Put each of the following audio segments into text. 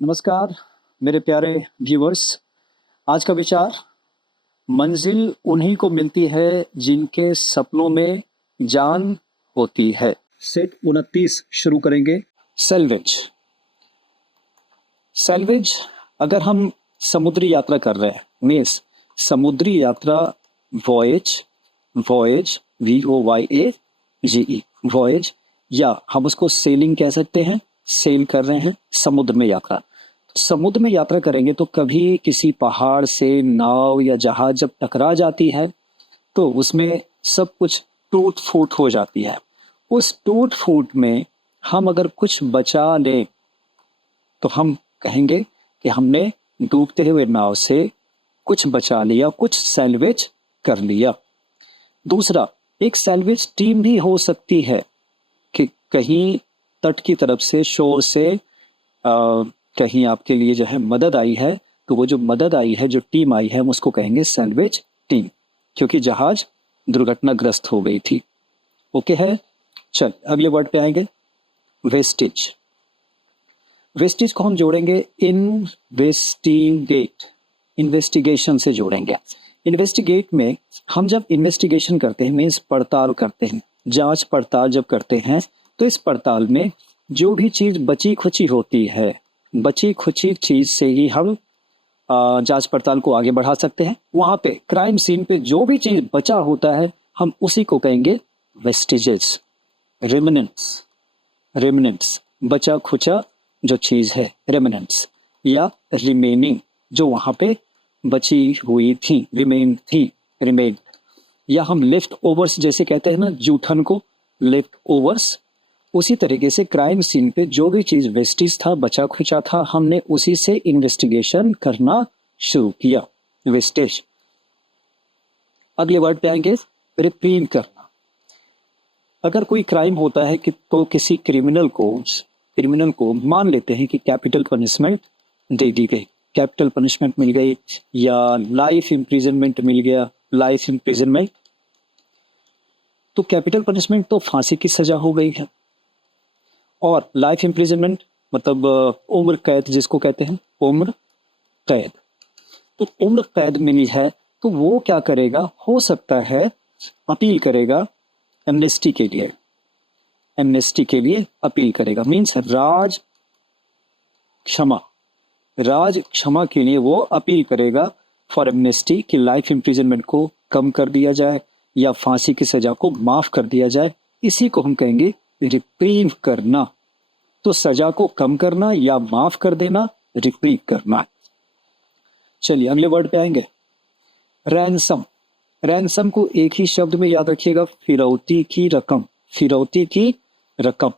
नमस्कार मेरे प्यारे व्यूअर्स। आज का विचार, मंजिल उन्हीं को मिलती है जिनके सपनों में जान होती है। सेट 29 शुरू करेंगे। सेल्वेज। सेल्वेज, अगर हम समुद्री यात्रा कर रहे हैं, मीन्स समुद्री यात्रा, वॉयज, वॉयज VOYAGE, वॉयज, या हम उसको सेलिंग कह सकते हैं। सेल कर रहे हैं, समुद्र में यात्रा। समुद्र में यात्रा करेंगे तो कभी किसी पहाड़ से नाव या जहाज जब टकरा जाती है तो उसमें सब कुछ टूट फूट हो जाती है। उस टूट फूट में हम अगर कुछ बचा लें तो हम कहेंगे कि हमने डूबते हुए नाव से कुछ बचा लिया, कुछ सैल्वेज कर लिया। दूसरा, एक सैल्वेज टीम भी हो सकती है कि कहीं तट की तरफ से, शोर से कहीं आपके लिए जो है मदद आई है, तो वो जो मदद आई है, जो टीम आई है, हम उसको कहेंगे सैल्वेज टीम, क्योंकि जहाज दुर्घटनाग्रस्त हो गई थी। ओके है। चल अगले वर्ड पे आएंगे, वेस्टेज। वेस्टेज को हम जोड़ेंगे इन्वेस्टिगेट, इन्वेस्टिगेशन से जोड़ेंगे। इन्वेस्टिगेट में हम जब इन्वेस्टिगेशन करते हैं, मीन्स पड़ताल करते हैं, जांच पड़ताल जब करते हैं, तो इस पड़ताल में जो भी चीज बची खुची होती है, बची खुची चीज से ही हम जांच पड़ताल को आगे बढ़ा सकते हैं। वहां पे क्राइम सीन पे जो भी चीज बचा होता है, हम उसी को कहेंगे वेस्टिजेस। रेमिनेंट्स, रेमिनेंट्स, बचा खुचा जो चीज है, रेमिनेंट्स, या रिमेनिंग, जो वहां पे बची हुई थी, रिमेन थी, रिमेन। या हम लेफ्ट ओवर्स जैसे कहते हैं ना, जूठन को लेफ्ट ओवर्स, उसी तरीके से क्राइम सीन पे जो भी चीज वेस्टिज था, बचा खुचा था, हमने उसी से इन्वेस्टिगेशन करना शुरू किया, वेस्टेज। अगले वर्ड पे आएंगे, रिप्रीव करना। अगर कोई क्राइम होता है कि तो किसी क्रिमिनल को मान लेते हैं कि कैपिटल पनिशमेंट दे दी गई, कैपिटल पनिशमेंट मिल गई, या लाइफ इम्प्रिजनमेंट मिल गया, लाइफ इम्प्रिजनमेंट। तो कैपिटल पनिशमेंट तो फांसी की सजा हो गई है, और लाइफ इम्प्रिजनमेंट मतलब उम्र कैद जिसको कहते हैं, उम्र कैद। तो उम्र कैद मिली है तो वो क्या करेगा, हो सकता है अपील करेगा एमनेस्टी के लिए, एमनेस्टी के लिए अपील करेगा, मीन्स राज क्षमा, राज क्षमा के लिए वो अपील करेगा फॉर एमनेस्टी, कि लाइफ इम्प्रिजनमेंट को कम कर दिया जाए या फांसी की सजा को माफ कर दिया जाए। इसी को हम कहेंगे रिप्रीव करना। तो सजा को कम करना या माफ कर देना, रिप्रीव करना। चलिए अगले वर्ड पे आएंगे, रैंसम। रैंसम को एक ही शब्द में याद रखिएगा, फिरौती की रकम, फिरौती की रकम।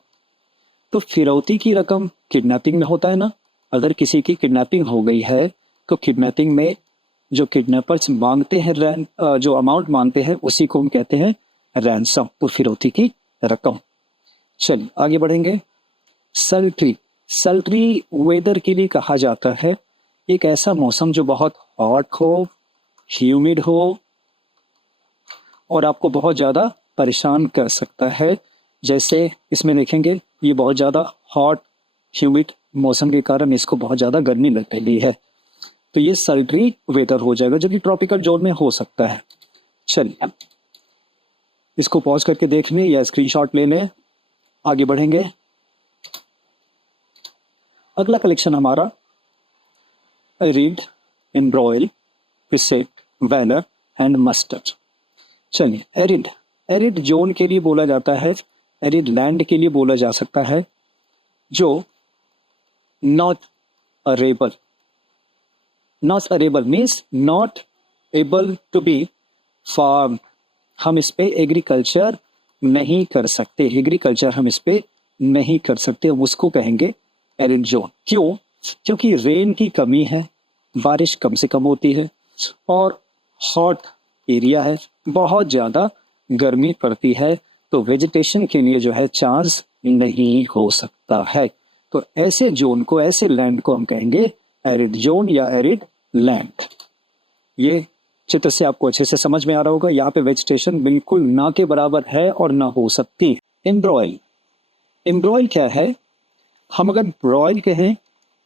तो फिरौती की रकम किडनैपिंग में होता है ना। अगर किसी की किडनैपिंग हो गई है तो किडनैपिंग में जो किडनैपर्स मांगते हैं, जो अमाउंट मांगते हैं, उसी को हम कहते हैं रैंसम, तो फिरौती की रकम। चलिए आगे बढ़ेंगे, सल्ट्री। सल्ट्री वेदर के लिए कहा जाता है एक ऐसा मौसम जो बहुत हॉट हो, ह्यूमिड हो, और आपको बहुत ज़्यादा परेशान कर सकता है। जैसे इसमें देखेंगे, ये बहुत ज़्यादा हॉट ह्यूमिड मौसम के कारण इसको बहुत ज़्यादा गर्मी लग रही है, तो ये सल्ट्री वेदर हो जाएगा, जो कि ट्रॉपिकल जोन में हो सकता है। चलिए इसको पॉज करके देख लें या स्क्रीनशॉट ले लें, आगे बढ़ेंगे। अगला कलेक्शन हमारा एरिड, एम्ब्रॉयल, प्रिसेट, वैलर एंड मस्टर्ड। चलिए एरिड, एरिड जोन के लिए बोला जाता है, एरिड लैंड के लिए बोला जा सकता है, जो not arable, not arable means not able to be farm. हम इस पे एग्रीकल्चर नहीं कर सकते, एग्रीकल्चर हम इस पे नहीं कर सकते, उसको कहेंगे एरिड जोन। क्यों? क्योंकि रेन की कमी है, बारिश कम से कम होती है, और हॉट एरिया है, बहुत ज़्यादा गर्मी पड़ती है, तो वेजिटेशन के लिए जो है चांस नहीं हो सकता है। तो ऐसे जोन को, ऐसे लैंड को हम कहेंगे एरिड जोन या एरिड लैंड। ये चित्र से आपको अच्छे से समझ में आ रहा होगा, यहाँ पे वेजिटेशन बिल्कुल ना के बराबर है और ना हो सकती। एम्ब्रॉयल, एम्ब्रॉयल क्या है? हम अगर ब्रॉयल कहें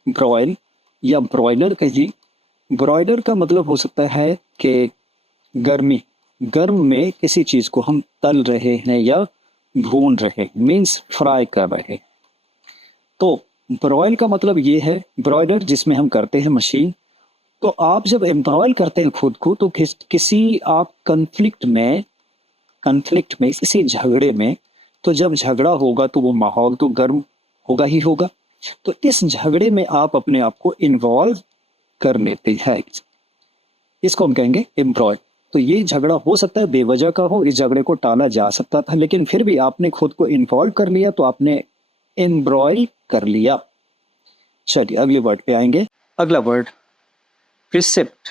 ब्रॉयल या ब्रॉयलर कहिए। ब्रॉयलर का मतलब हो सकता है कि गर्म में किसी चीज को हम तल रहे हैं या भून रहे, मीन्स फ्राई कर रहे। तो ब्रॉयल का मतलब ये है, ब्रॉयलर जिसमें हम करते हैं मशीन। तो आप जब एम्ब्रॉयल करते हैं खुद को, तो किसी आप कंफ्लिक्ट में किसी झगड़े में, तो जब झगड़ा होगा तो वो माहौल तो गर्म होगा ही होगा। तो इस झगड़े में आप अपने आप को इन्वॉल्व कर लेते हैं, इसको हम कहेंगे एम्ब्रॉयल। तो ये झगड़ा हो सकता है बेवजह का हो, इस झगड़े को टाला जा सकता था, लेकिन फिर भी आपने खुद को इन्वॉल्व कर लिया तो आपने एम्ब्रॉयल कर लिया। चलिए अगले वर्ड पे आएंगे। अगला वर्ड प्रिसेप्ट।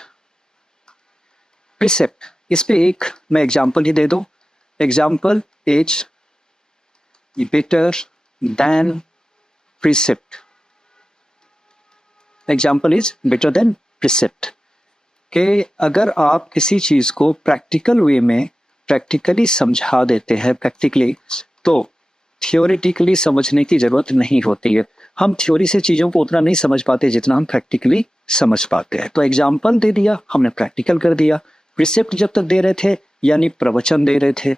प्रिसेप्ट, इस पे एक मैं एग्जांपल ही दे दूं। Example is better than precept. Example is better than precept कि अगर आप किसी चीज को प्रैक्टिकल वे में प्रैक्टिकली समझा देते हैं प्रैक्टिकली, तो थियोरिटिकली समझने की जरूरत नहीं होती है। हम थ्योरी से चीजों को उतना नहीं समझ पाते जितना हम प्रैक्टिकली समझ पाते हैं। तो एग्जाम्पल दे दिया, हमने प्रैक्टिकल कर दिया। प्रिसेप्ट जब तक दे रहे थे यानी प्रवचन दे रहे थे,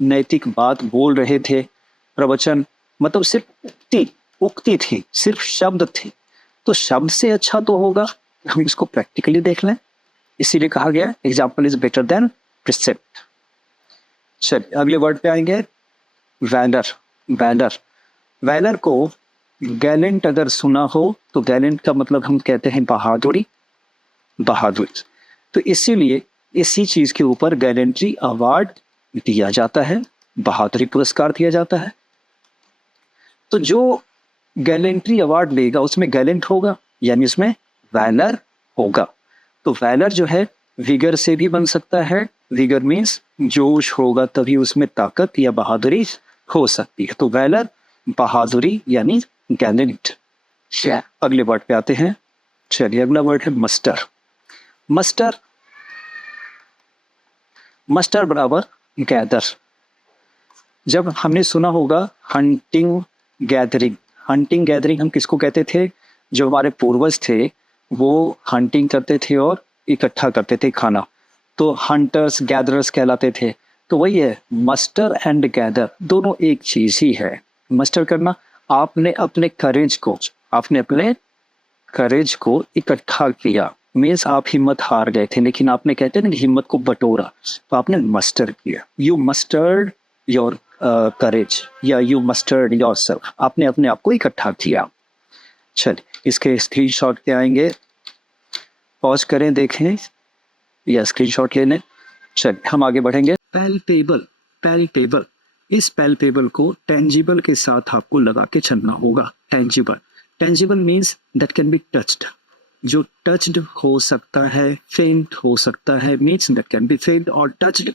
नैतिक बात बोल रहे थे। प्रवचन मतलब सिर्फ उक्ति थी, सिर्फ शब्द थे। तो शब्द से अच्छा तो होगा हम इसको प्रैक्टिकली देख लें, इसीलिए कहा गया example is better than precept. चलिए अगले वर्ड पे आएंगे, वैलर। वैलर, वैलर को गैलेंट अगर सुना हो तो गैलेंट का मतलब हम कहते हैं बहादुरी, बहादुरी। तो इसीलिए इसी चीज के ऊपर गैलेंट्री अवार्ड दिया जाता है, बहादुरी पुरस्कार दिया जाता है। तो जो गैलेंट्री अवार्ड लेगा उसमें गैलेंट होगा यानी उसमें वैलर होगा। तो वैलर जो है विगर से भी बन सकता है, विगर मीन्स जोश होगा तभी उसमें ताकत या बहादुरी हो सकती है। तो वैलर बहादुरी यानी गैलेंट। अगले वर्ड पे आते हैं। चलिए अगला वर्ड है मस्टर। मस्टर, मस्टर बराबर गैदर। जब हमने सुना होगा हंटिंग गैदरिंग, हंटिंग गैदरिंग हम किसको कहते थे? जो हमारे पूर्वज थे वो हंटिंग करते थे और इकट्ठा करते थे खाना, तो हंटर्स गैदरर्स कहलाते थे। तो वही है, मस्टर एंड गैदर दोनों एक चीज ही है। मस्टर करना, आपने अपने करेज को इकट्ठा किया, मीन्स आप हिम्मत हार गए थे लेकिन आपने कहते हैं ना हिम्मत को बटोरा, तो आपने मस्टर किया। यू मस्टर्ड योर करेज या यू मस्टर्ड योरसेल्फ, आपने अपने आप को इकट्ठा किया। चलिए इसके स्क्रीनशॉट के आएंगे, पॉज करें देखें या स्क्रीनशॉट ले लें। चलिए हम आगे बढ़ेंगे। पैल्पेबल, पैल्पेबल, इस पैल्पेबल को टेंजिबल के साथ आपको लगा के चलना होगा। Tangible, tangible means that can be touched, जो टच्ड हो सकता है, फेंट हो सकता है, मीन्स दैट कैन बी फेंट और टच्ड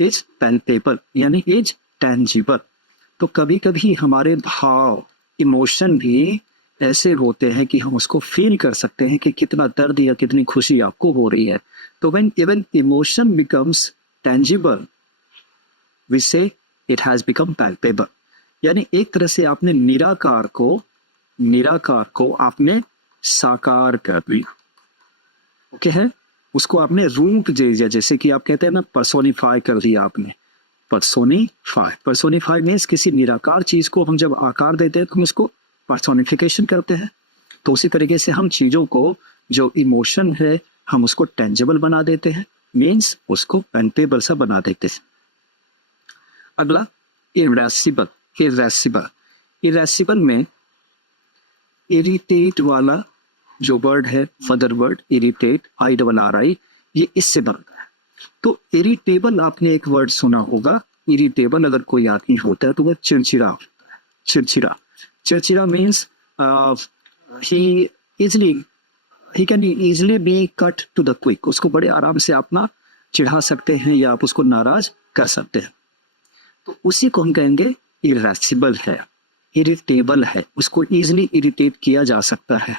इज पैल्पेबल यानी इज टेंजिबल। तो कभी कभी हमारे भाव, इमोशन भी ऐसे होते हैं कि हम उसको फील कर सकते हैं कि कितना दर्द या कितनी खुशी आपको हो रही है। तो when even emotion becomes tangible we say it has become palpable, यानी एक तरह से आपने निराकार को आपने साकार कर दिया। ओके है, उसको आपने रूप दे दिया, जैसे कि आप कहते हैं ना पर्सोनिफाई कर दिया आपने। पर्सोनिफाई मीन्स किसी निराकार चीज को हम जब आकार देते हैं तो हम इसको पर्सोनिफिकेशन करते हैं। तो उसी तरीके से हम चीजों को, जो इमोशन है हम उसको टेंजिबल बना देते हैं, मीन्स उसको पैल्पेबल सा बना देते हैं। अगला इरेसिबल। इरेसिबल, इरेसिबल में इरिटेट वाला जो वर्ड है, मदर वर्ड इरिटेट, IRRI, ये इससे बनता है। तो इरिटेबल आपने एक वर्ड सुना होगा, इरिटेबल अगर कोई आदमी होता है तो वह चिड़चिड़ा होता है। चिड़चिड़ा, चिड़चिड़ा means he can easily be cut to the quick, उसको बड़े आराम से आप ना चिढ़ा सकते हैं या आप उसको नाराज कर सकते हैं। तो उसी को हम कहेंगे इरेसिबल है, इरिटेबल है, उसको इजीली इरिटेट किया जा सकता है।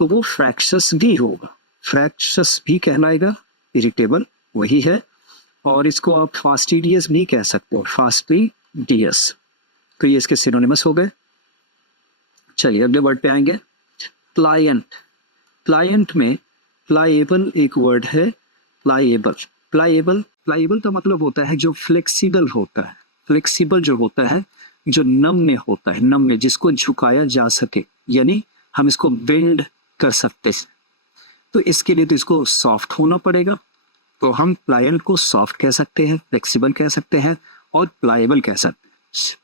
तो वो फ्रैक्शस भी होगा, फ्रैक्शस भी कहलाएगा, इरिटेबल वही है। और इसको आप फास्टिडियस भी कह सकते हो, फास्टिडियस। तो ये इसके सिनोनिमस हो गए। चलिए अगले वर्ड पे आएंगे, प्लायंट, प्लायंट में प्लाएबल एक वर्ड है, प्लाएबल। प्लाएबल, प्लाएबल का मतलब होता है जो फ्लेक्सिबल होता है, फ्लेक्सिबल जो होता है, जो नम्य होता है, नम्य जिसको झुकाया जा सके, यानी हम इसको बेंड कर सकते हैं। तो इसके लिए तो इसको सॉफ्ट होना पड़ेगा, तो हम प्लायंट को सॉफ्ट कह सकते हैं, फ्लेक्सिबल कह सकते हैं और प्लाएबल कह सकते हैं।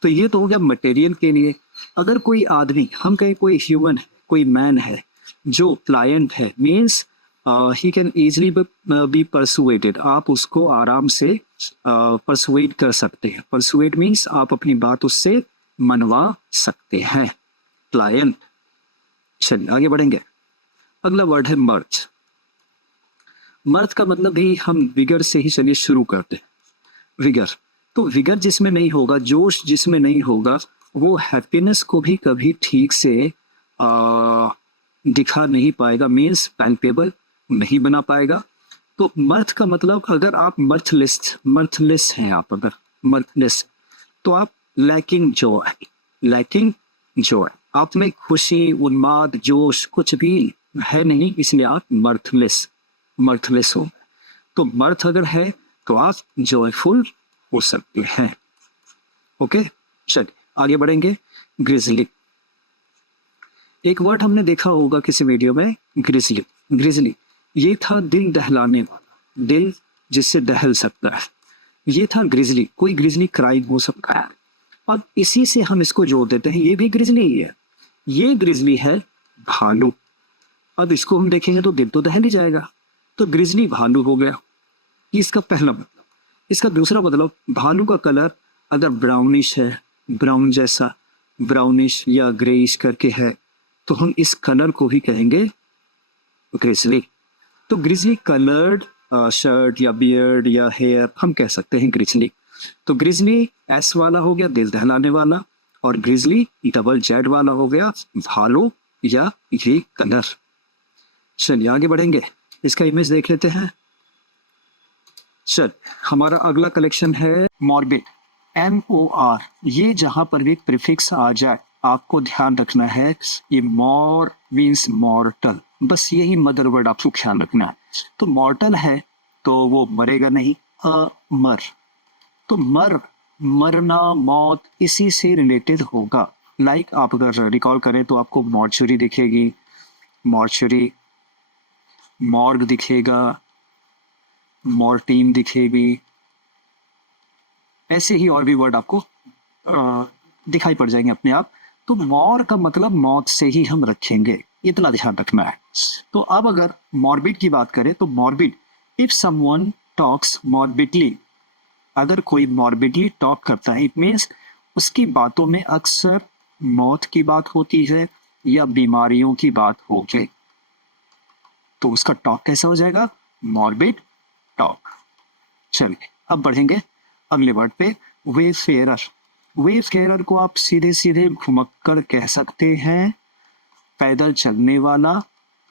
तो ये तो हो गया मटेरियल के लिए। अगर कोई आदमी, हम कहें कोई ह्यूमन है, कोई मैन है जो प्लायंट है, means he can easily B persuaded, आप उसको आराम से परसुएट कर सकते हैं। परसुएट मीन्स आप अपनी बात उससे मनवा सकते हैं, प्लायंट। चलिए आगे बढ़ेंगे। अगला वर्ड है मर्ज। मर्ज का मतलब भी हम विगर से ही चलिए शुरू करते हैं। विगर, तो विगर जिसमें नहीं होगा, जोश जिसमें नहीं होगा, वो हैप्पीनेस को भी कभी ठीक से दिखा नहीं पाएगा, मीन्स पैल्पेबल नहीं बना पाएगा। तो मर्थ का मतलब, अगर आप मर्थलेस हैं, आप अगर मर्थलेस, तो आप लैकिंग जॉय, आप में खुशी, उन्माद, जोश कुछ भी है नहीं, इसलिए आप मर्थलेस हो। तो मर्थ अगर है तो आप जॉयफुल हो सकते हैं। ओके, चलिए आगे बढ़ेंगे। ग्रिजली, एक वर्ड हमने देखा होगा किसी वीडियो में, ग्रिजली। ग्रिजली ये था दिल दहलाने वाला, दिल जिससे दहल सकता है, ये था ग्रिजली। कोई ग्रिजली क्राइम हो सकता है, और इसी से हम इसको जोड़ देते हैं, ये भी ग्रिजली ही है। ये ग्रिजली है भालू। अब इसको हम देखेंगे तो दिल तो दहल ही जाएगा, तो ग्रिजली भालू हो गया। ये इसका पहला मतलब। इसका दूसरा मतलब, भालू का कलर अगर ब्राउनिश है, ब्राउन जैसा, ब्राउनिश या ग्रेइश करके है, तो हम इस कलर को भी कहेंगे ग्रिजली। तो ग्रिजली कलर्ड शर्ट या बियर्ड या हेयर हम कह सकते हैं ग्रिजली। तो ग्रिजली एस वाला हो गया, दिल दहलाने वाला, और ग्रिजली डबल जेड वाला हो गया, भालू या ये कलर। चलिए आगे बढ़ेंगे, इसका इमेज देख लेते हैं। चल, हमारा अगला कलेक्शन है मॉर्बिड, MOR। ये जहां पर भी प्रीफिक्स आ जाए आपको ध्यान रखना है, ये मॉर मीन्स मॉर्टल, बस यही मदर वर्ड आपको ख्याल रखना है। तो मॉर्टल है तो वो मरेगा नहीं, अमर, तो मरना, मौत इसी से रिलेटेड होगा। लाइक आप अगर रिकॉल करें तो आपको मॉर्चुरी दिखेगी, मॉर्चुरी, मॉर्ग दिखेगा, मॉर्टीन दिखेगी, ऐसे ही और भी वर्ड आपको दिखाई पड़ जाएंगे अपने आप। तो मॉर का मतलब मौत से ही हम रखेंगे, इतना ध्यान रखना है। तो अब अगर मॉर्बिड की बात करें तो morbid, if someone talks morbidly, अगर कोई मॉर्बिडली टॉक करता है, इट मीन्स उसकी बातों में अक्सर मौत की बात होती है या बीमारियों की बात होगी, तो उसका टॉक कैसा हो जाएगा, मॉर्बिड टॉक। चलिए अब बढ़ेंगे अगले वर्ड पे, वेफेरर। वेफेरर को आप सीधे सीधे घुमक्कर कह सकते हैं पैदल चलने वाला,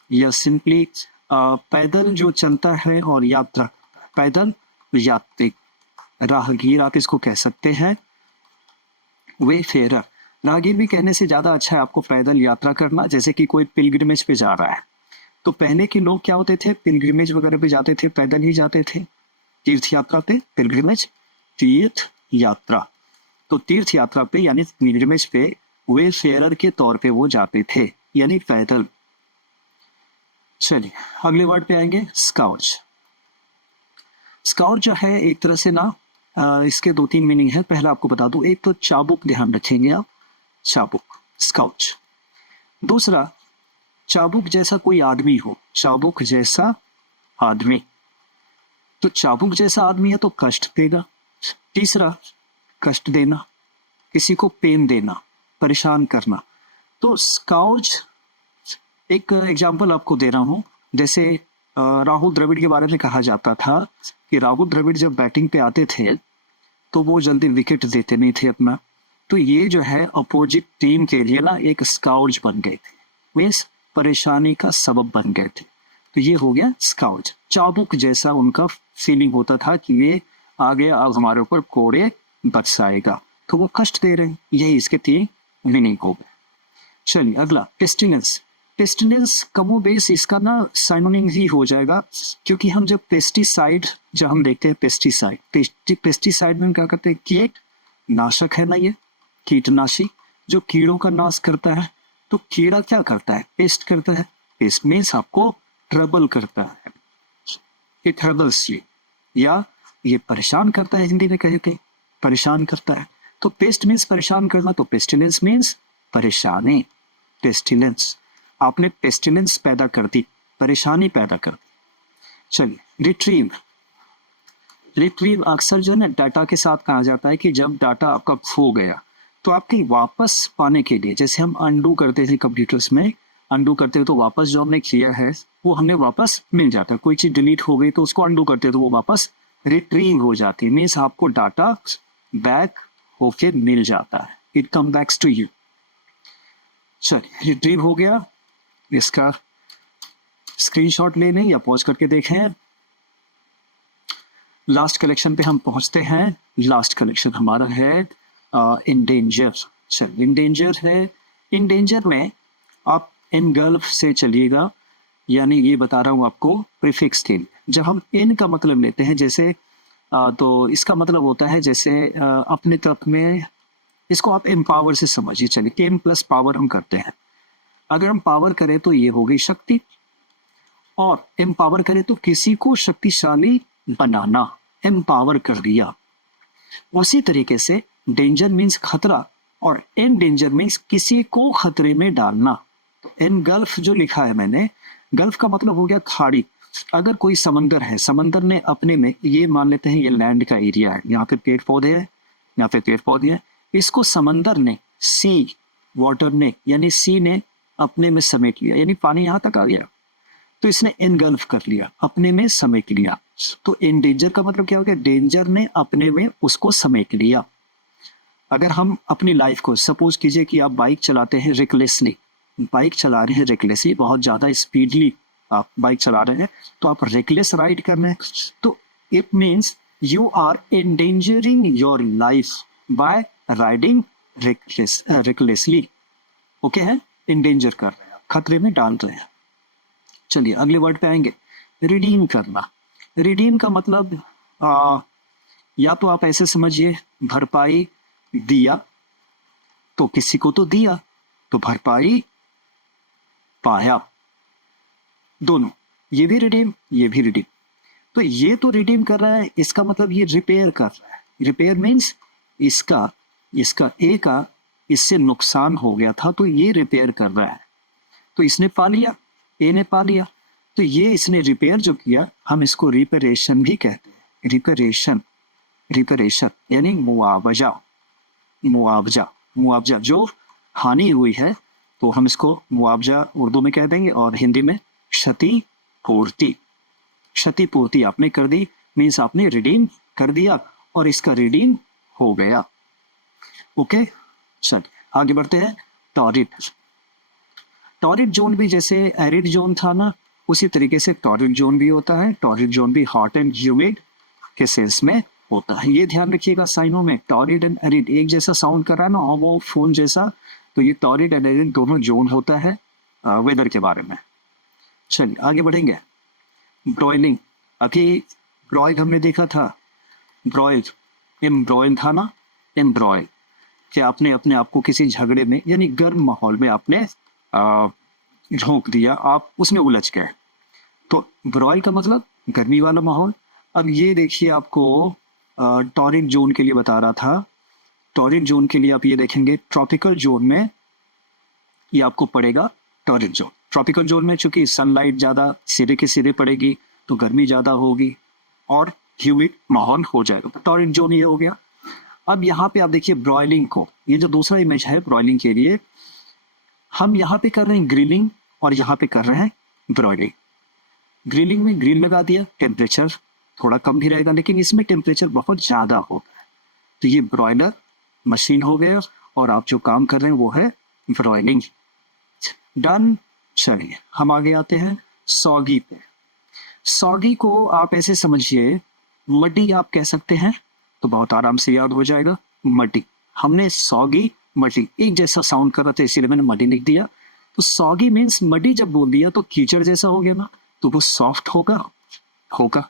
या सिंपली पैदल जो चलता है और यात्रा, पैदल यात्री, राहगीर आप इसको कह सकते हैं वेफेरर। राहगीर भी कहने से ज़्यादा अच्छा है आपको पैदल यात्रा करना, जैसे कि कोई पिलग्रिमेज पे जा रहा है। तो पहले के लोग क्या होते थे, पिलग्रिमेज वगैरह पे जाते थे, पैदल ही जाते थे, तीर्थ यात्रा पे, पिलग्रिमेज तीर्थ यात्रा। तो तीर्थ यात्रा पे यानी पिलग्रिमेज पे वेफेरर के तौर पे वो जाते थे, यानी पैदल। चलिए अगले वर्ड पे आएंगे, स्काउच। स्काउच जो है एक तरह से ना इसके 2-3 मीनिंग है। पहला आपको बता दूं, एक तो चाबुक, ध्यान रखेंगे आप, चाबुक, स्काउच। दूसरा, चाबुक जैसा कोई आदमी हो, चाबुक जैसा आदमी, तो चाबुक जैसा आदमी है तो कष्ट देगा। तीसरा, कष्ट देना, किसी को पेन देना, परेशान करना। तो स्काउच, एक एग्जांपल आपको दे रहा हूँ, जैसे राहुल द्रविड़ के बारे में कहा जाता था कि राहुल द्रविड़ जब बैटिंग पे आते थे तो वो जल्दी विकेट देते नहीं थे अपना, तो ये जो है अपोजिट टीम के लिए ना एक स्काउच बन गए थे, मीन्स परेशानी का सबब बन गए थे। तो ये हो गया स्काउच, चाबुक जैसा उनका फीलिंग होता था कि ये आगे अब हमारे ऊपर कोड़े बरसाएगा, तो वो कष्ट दे रहे हैं, यही इसके 3 मीनिंग हो गए। चलिए अगला, पेस्टिलेंस। पेस्टिलेंस कमो बेस इसका ना साइनोनिम ही हो जाएगा, क्योंकि हम जब पेस्टिसाइड जब हम देखते हैं पेस्टिसाइड में हम क्या करते हैं, कीट नाशक है ना, ये कीटनाशी जो कीड़ों का नाश करता है। तो कीड़ा क्या करता है, पेस्ट करता है। पेस्ट मीन्स आपको ट्रबल करता है, इट ट्रबल्स यू, या ये परेशान करता है, हिंदी में कहते हैं परेशान करता है। तो पेस्ट मीन्स परेशान करना, तो पेस्टिलेंस मीन्स परेशानी। पेस्टिलेंस, आपने पेस्टिलेंस पैदा कर दी, परेशानी पैदा कर दी। चलिए, रिट्रीव। रिट्रीव अक्सर जो है ना डाटा के साथ कहा जाता है कि जब डाटा आपका खो गया तो आपके वापस पाने के लिए, जैसे हम अंडू करते थे कंप्यूटर्स में, अंडू करते हैं तो वापस जो हमने किया है वो हमें वापस मिल जाता है। कोई चीज़ डिलीट हो गई तो उसको अंडू करते तो वो वापस रिट्रीव हो जाती है, मीन्स आपको डाटा बैक होके मिल जाता है, it comes backs to you. चलिए, रिट्रीव हो गया, इसका स्क्रीनशॉट ले लें या पॉज करके देखें। लास्ट कलेक्शन पे हम पहुंचते हैं। लास्ट कलेक्शन हमारा है इंडेंजर। चलिए, इंडेंजर है। इंडेंजर में आप इनगल्फ से चलिएगा, यानी ये बता रहा हूँ आपको प्रीफिक्स के लिए। जब हम इन का मतलब लेते हैं, जैसे तो इसका मतलब होता है जैसे अपने तरफ में, इसको आप एम्पावर से समझिए। चलिए, केम प्लस पावर हम करते हैं। अगर हम पावर करें तो ये हो गई शक्ति, और एम्पावर करें तो किसी को शक्तिशाली बनाना, एम्पावर कर दिया। उसी तरीके से डेंजर मीन्स खतरा, और इन डेंजर मीन्स किसी को खतरे में डालना। तो इन गल्फ जो लिखा है मैंने, गल्फ का मतलब हो गया खाड़ी। अगर कोई समंदर है, समंदर ने अपने में, ये मान लेते हैं ये लैंड का एरिया है, यहाँ पे पेड़ पौधे हैं, यहाँ पे पेड़ पौधे हैं, इसको समंदर ने, सी वाटर ने, यानी सी ने अपने में समेट लिया, यानी पानी यहाँ तक आ गया तो इसने इनगल्फ कर लिया, अपने में समेट लिया। तो इन डेंजर का मतलब क्या हो गया, डेंजर ने अपने में उसको समेट लिया। अगर हम अपनी लाइफ को, सपोज कीजिए कि आप बाइक चलाते हैं रिकलेसली, बाइक चला रहे हैं रिकलेसली, बहुत ज़्यादा स्पीडली आप बाइक चला रहे हैं, तो आप रिकलेस राइड कर रहे हैं, तो it means you are endangering your life by riding recklessly. Okay है, एंडेंजर कर रहे हैं, खतरे में डाल रहे हैं। चलिए, अगले वर्ड पे आएंगे, रिडीम करना। रिडीम का मतलब या तो आप ऐसे समझिए, भरपाई दिया, तो किसी को तो दिया, तो भरपाई पाया, दोनों, ये भी रिडीम, ये भी रिडीम। तो ये तो रिडीम कर रहा है, इसका मतलब ये रिपेयर कर रहा है। रिपेयर मीन्स इसका ए का इससे नुकसान हो गया था, तो ये रिपेयर कर रहा है। तो इसने पा लिया, ए ने पा लिया, तो ये इसने रिपेयर जो किया, हम इसको रिपेरेशन भी कहते हैं। रिपेरेशन, रिपेरेशन यानी मुआवजा, मुआवजा, मुआवजा जो हानि हुई है तो हम इसको मुआवजा उर्दू में कह देंगे, और हिंदी में क्षतिपूर्ति। क्षतिपूर्ति आपने कर दी, मीन्स आपने रिडीम कर दिया और इसका रिडीम हो गया। ओके, चल आगे बढ़ते हैं। टॉरिड। टॉरिड जोन भी जैसे एरिड जोन था ना, उसी तरीके से टॉरिड जोन भी होता है। टॉरिड जोन भी हॉट एंड ह्यूमिड के सेंस में होता है। ये ध्यान रखिएगा, साइनों में टॉरिड एंड एरिड एक जैसा साउंड कर रहा है ना, और वो फोन जैसा, तो ये टॉरिड एंड एरिड दोनों जोन होता है वेदर के बारे में। चलिए आगे बढ़ेंगे। ब्रॉयलिंग, अभी ब्रॉयल हमने देखा था, ब्रॉयल, एम्ब्रॉयल था ना, एम्ब्रॉयल, कि आपने अपने आप को किसी झगड़े में, यानी गर्म माहौल में आपने झोंक दिया, आप उसमें उलझ गए, तो ब्रॉयल का मतलब गर्मी वाला माहौल। अब ये देखिए, आपको टॉरिड जोन के लिए बता रहा था। टॉरिड जोन के लिए आप ये देखेंगे, ट्रॉपिकल जोन में ये आपको पड़ेगा टॉरिड जोन। ट्रॉपिकल जोन में चूंकि सनलाइट ज़्यादा सीधे के सीधे पड़ेगी तो गर्मी ज़्यादा होगी और ह्यूमिड माहौल हो जाएगा, तो टॉरिड जोन ये हो गया। अब यहाँ पे आप देखिए ब्रॉयलिंग को, ये जो दूसरा इमेज है ब्रॉयलिंग के लिए, हम यहाँ पे कर रहे हैं ग्रिलिंग और यहाँ पे कर रहे हैं ब्रॉयलिंग। ग्रिलिंग में ग्रिल लगा दिया, टेम्परेचर थोड़ा कम भी रहेगा, लेकिन इसमें टेम्परेचर बहुत ज़्यादा होता है, तो ये ब्रॉयलर मशीन हो गया और आप जो काम कर रहे हैं वो है ब्रॉयलिंग। डन। चलिए हम आगे आते हैं सॉगी पे। सॉगी को आप ऐसे समझिए, मड्डी आप कह सकते हैं, तो बहुत आराम से याद हो जाएगा, मड्डी। हमने सॉगी मड्डी एक जैसा साउंड कर रहा था इसीलिए मैंने मड्डी लिख दिया। तो सॉगी मीन्स मडी जब बोल दिया तो कीचड़ जैसा हो गया ना, तो वो सॉफ्ट होगा, होगा,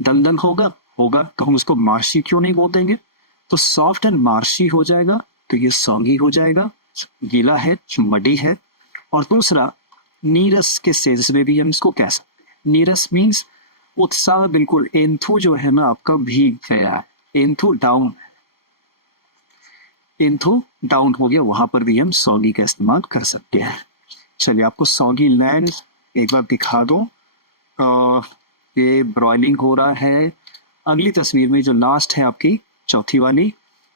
दलदल होगा, होगा, तो हम उसको मार्शी क्यों नहीं बोल देंगे? तो सॉफ्ट एंड मार्शी हो जाएगा, तो ये सॉगी हो जाएगा, गीला है, मडी है। और दूसरा नीरस के सेंस में भी हम इसको कह सकते हैं। नीरस मीन्स उत्साह, बिल्कुल एंथू जो है ना आपका भीग गया है, एंथू डाउन, एंथू डाउन हो गया, वहां पर भी हम सॉगी का इस्तेमाल कर सकते हैं। चलिए आपको सॉगी लैंड एक बार दिखा दो। ये ब्रॉयलिंग हो रहा है। अगली तस्वीर में जो लास्ट है आपकी चौथी वाली,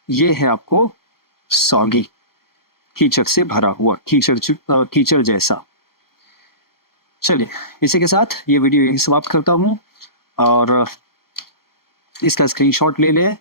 ये है आपको सॉगी, कीचड़ से भरा हुआ, कीचड़ जैसा। चलिए इसी के साथ ये वीडियो यहीं समाप्त करता हूँ और इसका स्क्रीनशॉट ले लें